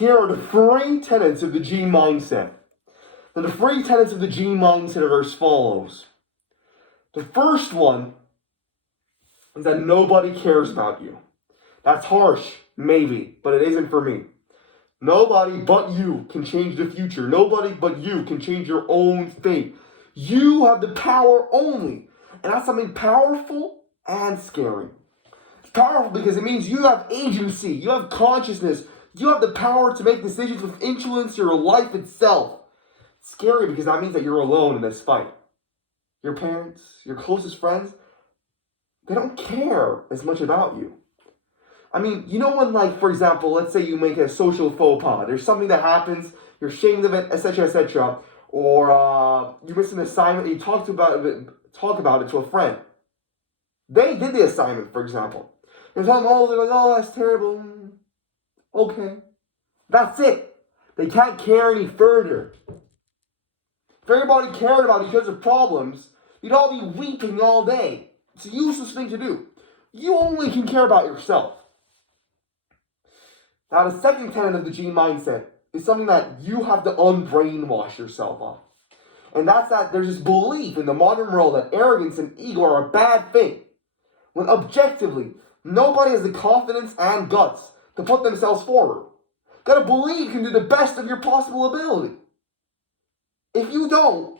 Here are the 3 tenets of the G mindset. Now, the 3 tenets of the G mindset are as follows. The first one is that nobody cares about you. That's harsh, maybe, but it isn't for me. Nobody but you can change the future. Nobody but you can change your own fate. You have the power only. And that's something powerful and scary. It's powerful because it means you have agency, you have consciousness, you have the power to make decisions which influence your life itself. It's scary because that means that you're alone in this fight. Your parents, your closest friends, they don't care as much about you. I mean, you know when, like, for example, let's say you make a social faux pas. There's something that happens, you're ashamed of it, etc., or you miss an assignment, you talk about it to a friend. They did the assignment, for example. And tell them, they're like, that's terrible. Okay. That's it. They can't care any further. If everybody cared about each other's problems, you'd all be weeping all day. It's a useless thing to do. You only can care about yourself. Now, the second tenet of the G mindset is something that you have to unbrainwash yourself of. And that's that there's this belief in the modern world that arrogance and ego are a bad thing. When objectively, nobody has the confidence and guts to put themselves forward. Gotta believe you can do the best of your possible ability. If you don't,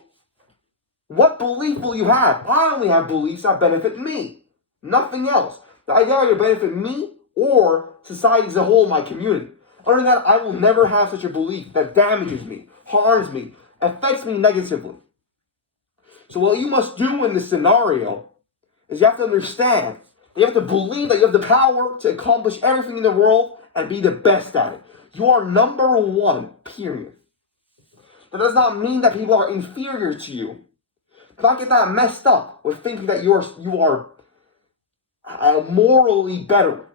what belief will you have? I only have beliefs that benefit me. Nothing else. That either benefit me or society as a whole, my community. Other than that, I will never have such a belief that damages me, harms me, affects me negatively. So what you must do in this scenario is you have to understand that you have to believe that you have the power to accomplish everything in the world and be the best at it. You are number one, period. That does not mean that people are inferior to you. Do not get that messed up with thinking that you are morally better.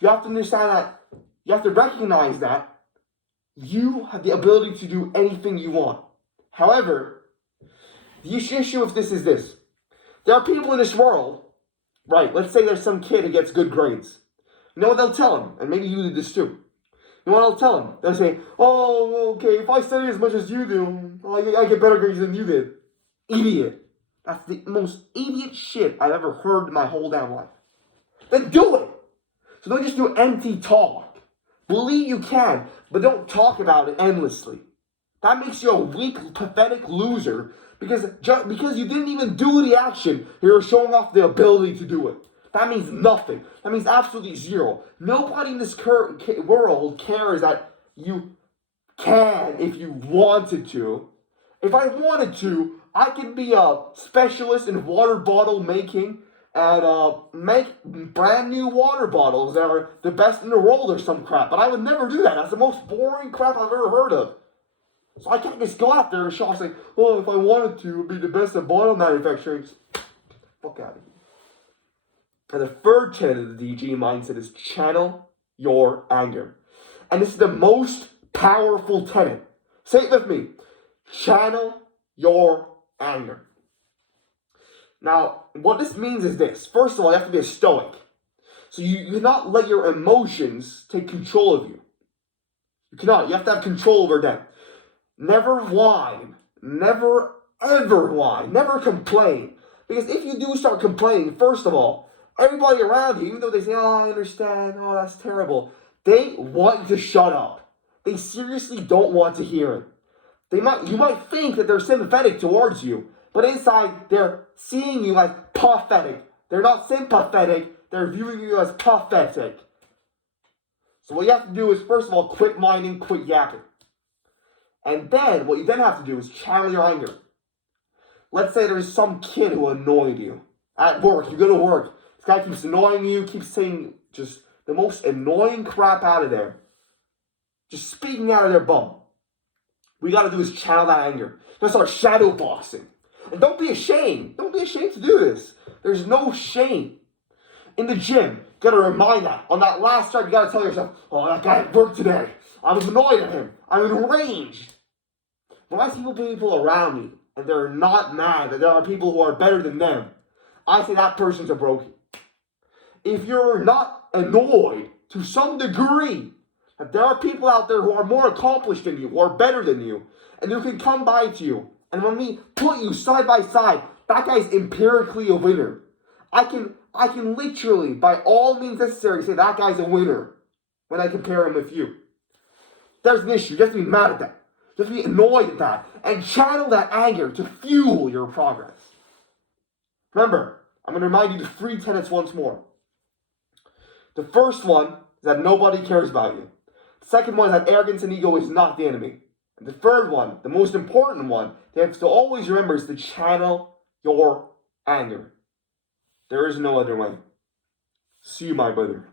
You have to understand that, you have to recognize that you have the ability to do anything you want. However, the issue of this is this. There are people in this world, right, let's say there's some kid who gets good grades. You know what they'll tell him? And maybe you did this too. You know what I'll tell him? They'll say, okay, if I study as much as you do, I get better grades than you did. Idiot. That's the most idiot shit I've ever heard in my whole damn life. Then do it. So don't just do empty talk. Believe you can, but don't talk about it endlessly. That makes you a weak, pathetic loser because you didn't even do the action. You're showing off the ability to do it. That means nothing. That means absolutely zero. Nobody in this world cares that you can if you wanted to. If I wanted to, I could be a specialist in water bottle making and make brand new water bottles that are the best in the world or some crap. But I would never do that. That's the most boring crap I've ever heard of. So I can't just go out there and shop and say, if I wanted to, it'd be the best at bottle manufacturing. Fuck out of here. And the third tenet of the DG mindset is channel your anger. And this is the most powerful tenet. Say it with me. Channel your anger. Now, what this means is this. First of all, you have to be a stoic. So you cannot let your emotions take control of you. You cannot. You have to have control over them. Never whine. Never, ever whine. Never complain. Because if you do start complaining, first of all, everybody around you, even though they say, I understand, that's terrible, they want you to shut up. They seriously don't want to hear it. You might think that they're sympathetic towards you, but inside, they're seeing you as pathetic. They're not sympathetic, they're viewing you as pathetic. So what you have to do is, first of all, quit whining, quit yapping. And then, what you then have to do is channel your anger. Let's say there's some kid who annoyed you. At work, you go to work. This guy keeps annoying you, keeps saying just the most annoying crap out of there. Just speaking out of their bum. What you gotta do is channel that anger. Just start shadow boxing. And don't be ashamed. Don't be ashamed to do this. There's no shame. In the gym, you gotta remind that. On that last start, you gotta tell yourself, that guy at work today. I was annoyed at him. I'm enraged. When I see people around me, and they're not mad that there are people who are better than them, I say that person's a broken. If you're not annoyed to some degree, that there are people out there who are more accomplished than you, who are better than you, and who can come by to you. And when we put you side by side, that guy's empirically a winner. I can literally, by all means necessary, say that guy's a winner when I compare him with you. There's an issue. You have to be mad at that. You have to be annoyed at that. And channel that anger to fuel your progress. Remember, I'm going to remind you the 3 tenets once more. The first one is that nobody cares about you. The second one is that arrogance and ego is not the enemy. And the third one, the most important one, they have to always remember is to channel your anger. There is no other way. See you, my brother.